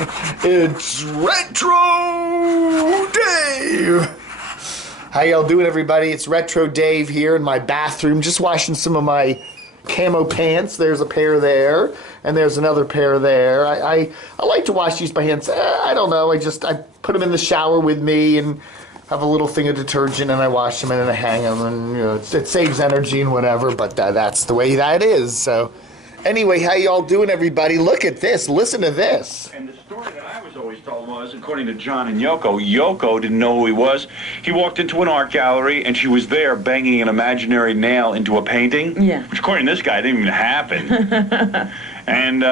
It's Retro Dave! How y'all doing, everybody? It's Retro Dave here in my bathroom, just washing some of my camo pants. There's a pair there, and there's another pair there. I like to wash these by hand. I don't know, I put them in the shower with me and have a little thing of detergent, and I wash them and then I hang them, and you know, it saves energy and whatever, but that's the way that is. So anyway, how y'all doing, everybody? Look at this. Listen to this. And the story that I was always told was, according to John and Yoko didn't know who he was. He walked into an art gallery, and she was there banging an imaginary nail into a painting. Yeah. Which, according to this guy, didn't even happen. And,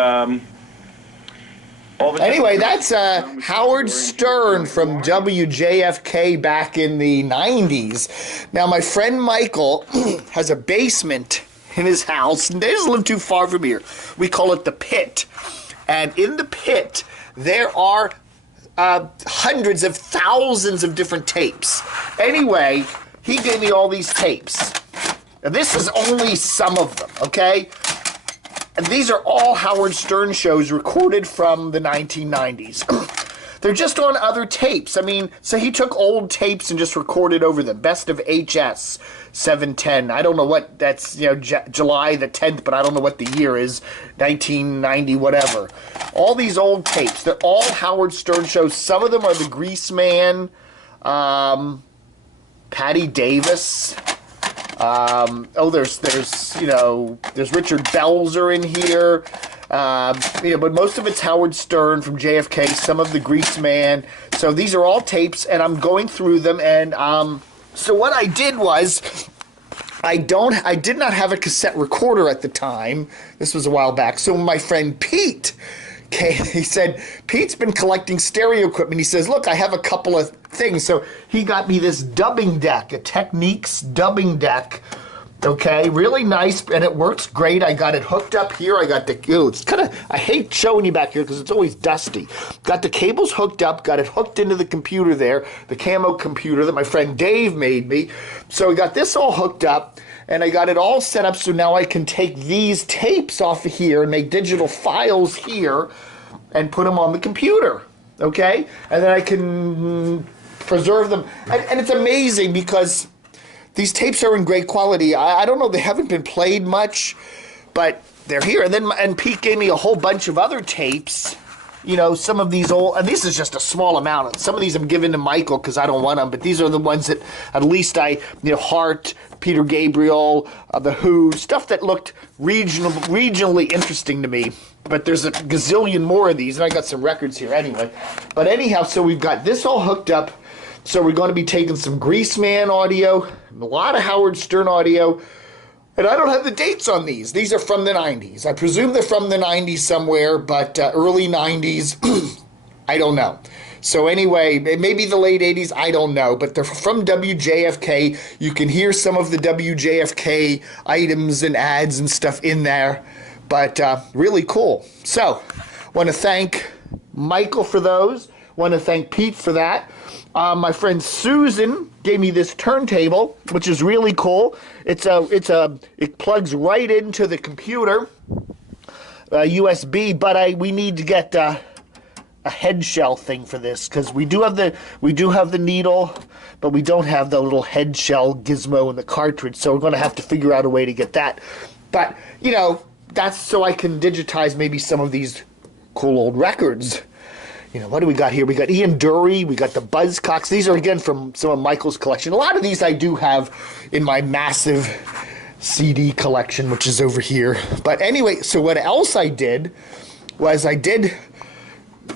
anyway, that's Howard Stern from WJFK back in the 90s. Now, my friend Michael has a basement in his house, and he doesn't live too far from here. We call it the Pit. And in the Pit, there are hundreds of thousands of different tapes. Anyway, he gave me all these tapes. Now, this is only some of them, okay? And these are all Howard Stern shows recorded from the 1990s. They're just on other tapes. I mean, so he took old tapes and just recorded over them. Best of HS 710. I don't know what that's, you know, July the 10th, but I don't know what the year is. 1990, whatever. All these old tapes. They're all Howard Stern shows. Some of them are The Grease Man, Patty Davis. There's Richard Belzer in here. But most of it's Howard Stern from JFK, some of The Grease Man. So these are all tapes, and I'm going through them. And so what I did was, I did not have a cassette recorder at the time. This was a while back. So my friend Pete, he said, Pete's been collecting stereo equipment. He says, look, I have a couple of things. So he got me this dubbing deck, a Technics dubbing deck. Okay, really nice, and it works great. I got it hooked up here. I got the, it's kind of, I hate showing you back here because it's always dusty. Got the cables hooked up, got it hooked into the computer there, the camo computer that my friend Dave made me. So we got this all hooked up, and I got it all set up so now I can take these tapes off of here and make digital files here and put them on the computer, okay? And then I can preserve them. And it's amazing because these tapes are in great quality. I don't know, they haven't been played much, but they're here. And Pete gave me a whole bunch of other tapes. You know, some of these old, and this is just a small amount. Some of these I'm giving to Michael because I don't want them, but these are the ones that at least Heart, Peter Gabriel, The Who, stuff that looked regionally interesting to me. But there's a gazillion more of these, and I got some records here anyway. But anyhow, so we've got this all hooked up. So we're going to be taking some Grease Man audio, a lot of Howard Stern audio, and I don't have the dates on these. These are from the 90s. I presume they're from the 90s somewhere, but early 90s, I don't know. So anyway, maybe the late 80s, I don't know, but they're from WJFK. You can hear some of the WJFK items and ads and stuff in there, but really cool. So, want to thank Michael for those. Want to thank Pete for that. My friend Susan gave me this turntable, which is really cool. It plugs right into the computer, USB. But we need to get a head shell thing for this because we do have the needle, but we don't have the little head shell gizmo in the cartridge. So we're going to have to figure out a way to get that. But you know, that's so I can digitize maybe some of these cool old records. You know, what do we got here? We got Ian Dury, we got the Buzzcocks. These are, again, from some of Michael's collection. A lot of these I do have in my massive CD collection, which is over here. But anyway, so what else I did was I did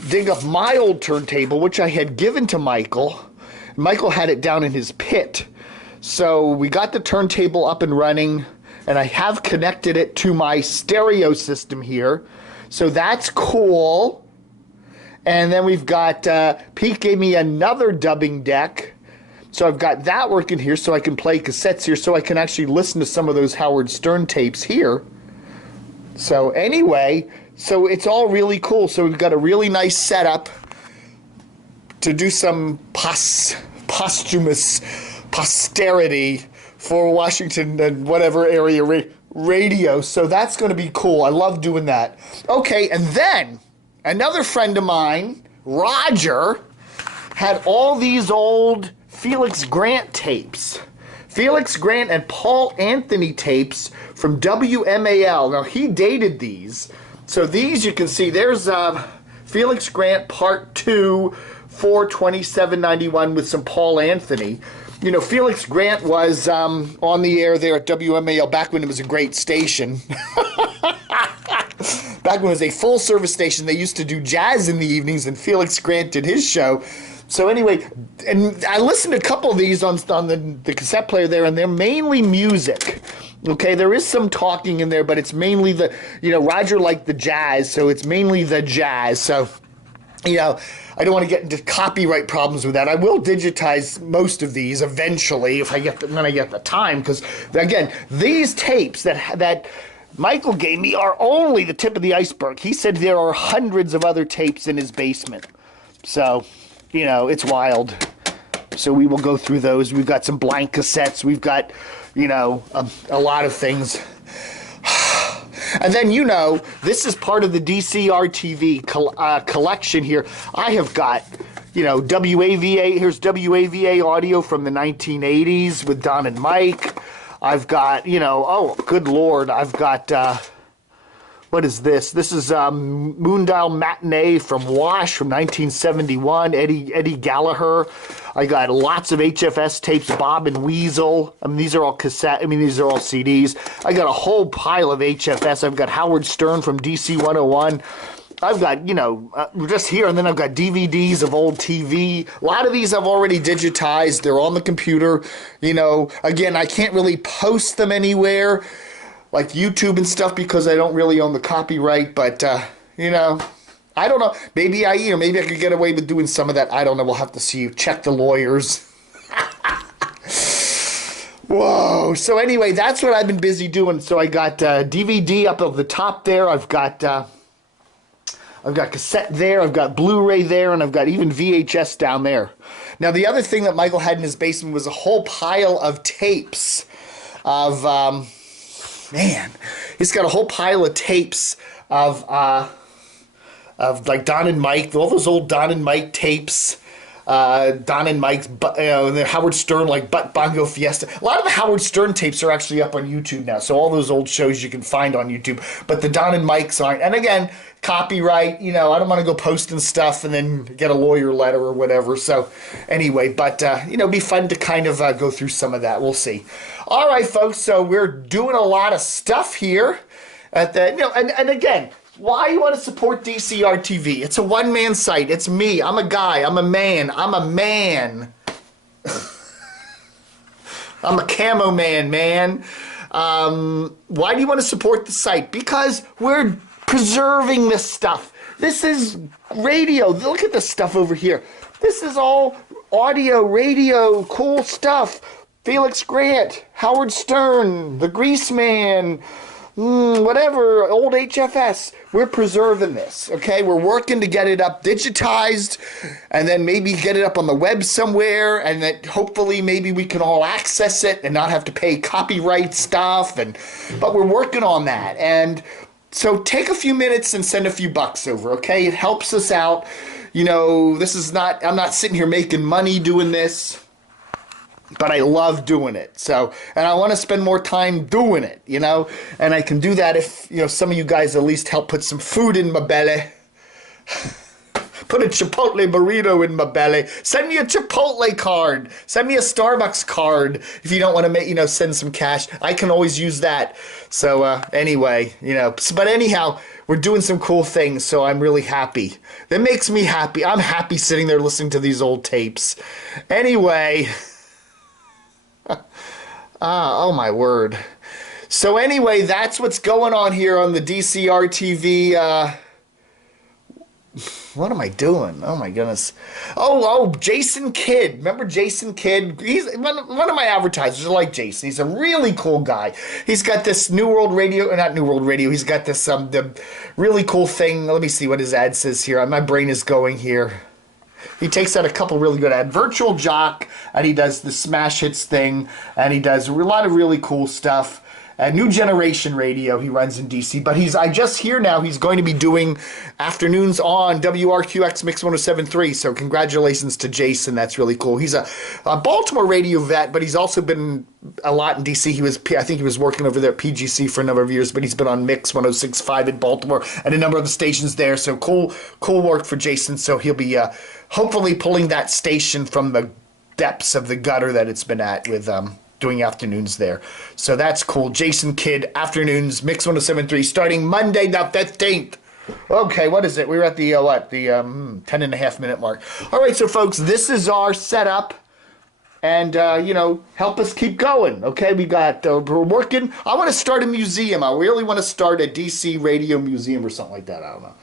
dig up my old turntable, which I had given to Michael. Michael had it down in his pit. So we got the turntable up and running, and I have connected it to my stereo system here. So that's cool. And then we've got, Pete gave me another dubbing deck. So I've got that working here so I can play cassettes here so I can actually listen to some of those Howard Stern tapes here. So anyway, so it's all really cool. So we've got a really nice setup to do some posthumous posterity for Washington and whatever area radio. So that's going to be cool. I love doing that. Okay, and then another friend of mine, Roger, had all these old Felix Grant tapes. Felix Grant and Paul Anthony tapes from WMAL. Now, he dated these. So these you can see, there's Felix Grant Part 2, 4/27/91 with some Paul Anthony. You know, Felix Grant was on the air there at WMAL back when it was a great station. Back when it was a full-service station, they used to do jazz in the evenings, and Felix Grant did his show. So anyway, and I listened to a couple of these on the cassette player there, and they're mainly music. Okay, there is some talking in there, but it's mainly the, you know, Roger liked the jazz, so it's mainly the jazz. So, you know, I don't want to get into copyright problems with that. I will digitize most of these eventually if I get when I get the time, because again, these tapes that Michael gave me are only the tip of the iceberg. He said there are hundreds of other tapes in his basement. So, you know, it's wild. So we will go through those. We've got some blank cassettes. We've got, you know, a lot of things. And then, you know, this is part of the DCR-TV collection here. I have got, you know, WAVA. Here's WAVA audio from the 1980s with Don and Mike. I've got, you know, oh, good Lord, I've got, what is this? This is Moondial Matinee from Wash from 1971, Eddie Gallagher. I got lots of HFS tapes, Bob and Weasel. I mean, these are all these are all CDs. I got a whole pile of HFS. I've got Howard Stern from DC 101. I've got, you know, just here, and then I've got DVDs of old TV. A lot of these I've already digitized. They're on the computer. You know, again, I can't really post them anywhere, like YouTube and stuff, because I don't really own the copyright. But, you know, I don't know. Maybe I could get away with doing some of that. I don't know. We'll have to see. Check the lawyers. Whoa. So anyway, that's what I've been busy doing. So I got DVD up at the top there. I've got cassette there, I've got Blu-ray there, and I've got even VHS down there. Now, the other thing that Michael had in his basement was a whole pile of tapes of, man, he's got a whole pile of tapes of like Don and Mike, all those old Don and Mike tapes. Don and Mike's, and then Howard Stern, like Butt Bongo Fiesta. A lot of the Howard Stern tapes are actually up on YouTube now, so all those old shows you can find on YouTube. But the Don and Mike's aren't. And again, copyright, you know, I don't want to go posting stuff and then get a lawyer letter or whatever. So anyway, but, you know, it'd be fun to kind of go through some of that. We'll see. All right, folks, so we're doing a lot of stuff here at the, you know, and again, why you want to support DCR TV? It's a one-man site. It's me. I'm a guy. I'm a man. I'm a man. I'm a camo man. Why do you want to support the site? Because we're preserving this stuff. This is radio. Look at this stuff over here. This is all audio, radio, cool stuff. Felix Grant, Howard Stern, The Greaseman, whatever, old HFS. We're preserving this, okay? We're working to get it up digitized and then maybe get it up on the web somewhere, and that hopefully maybe we can all access it and not have to pay copyright stuff. But we're working on that. And so take a few minutes and send a few bucks over, okay? It helps us out. You know, I'm not sitting here making money doing this, but I love doing it. So, and I want to spend more time doing it, you know? And I can do that if, you know, some of you guys at least help put some food in my belly. Put a Chipotle burrito in my belly. Send me a Chipotle card. Send me a Starbucks card if you don't want to send some cash. I can always use that. So anyway, you know, but anyhow, we're doing some cool things, so I'm really happy. That makes me happy. I'm happy sitting there listening to these old tapes. Anyway, oh my word. So anyway, that's what's going on here on the DCR TV. What am I doing? Oh my goodness. Oh, Jason Kidd. Remember Jason Kidd? He's one of my advertisers. I like Jason. He's a really cool guy. He's got this New World Radio, not New World Radio. He's got this the really cool thing. Let me see what his ad says here. My brain is going here. He takes out a couple really good ads. Virtual Jock, and he does the Smash Hits thing, and he does a lot of really cool stuff. New Generation Radio he runs in DC, but I just hear now he's going to be doing afternoons on WRQX Mix 107.3, so congratulations to Jason. That's really cool. He's a Baltimore radio vet, but he's also been a lot in DC. I think he was working over there at PGC for a number of years, but he's been on Mix 106.5 in Baltimore and a number of the stations there, so cool work for Jason. So he'll be hopefully pulling that station from the depths of the gutter that it's been at with doing afternoons there. So that's cool. Jason Kidd, afternoons, Mix 107.3, starting Monday the 15th. Okay, what is it? We're at the 10 and a half minute mark. All right, so folks, this is our setup. And, help us keep going, okay? We're working. I want to start a museum. I really want to start a DC radio museum or something like that. I don't know.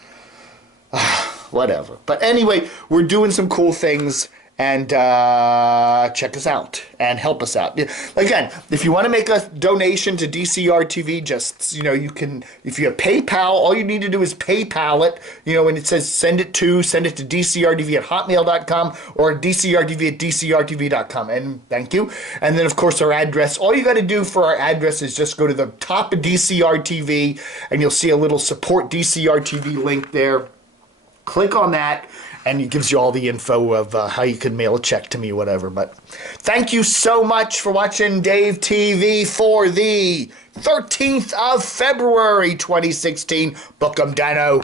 Whatever. But anyway, we're doing some cool things. And check us out and help us out. Again, if you want to make a donation to DCR TV, just, you can, if you have PayPal, all you need to do is PayPal it, and it says send it to DCRTV at hotmail.com or DCRTV at DCRTV.com. And thank you. And then, of course, our address. All you got to do for our address is just go to the top of DCR TV, and you'll see a little support DCR TV link there. Click on that. And it gives you all the info of how you can mail a check to me, whatever. But thank you so much for watching Dave TV for the 13th of February, 2016. Book 'em, Dano.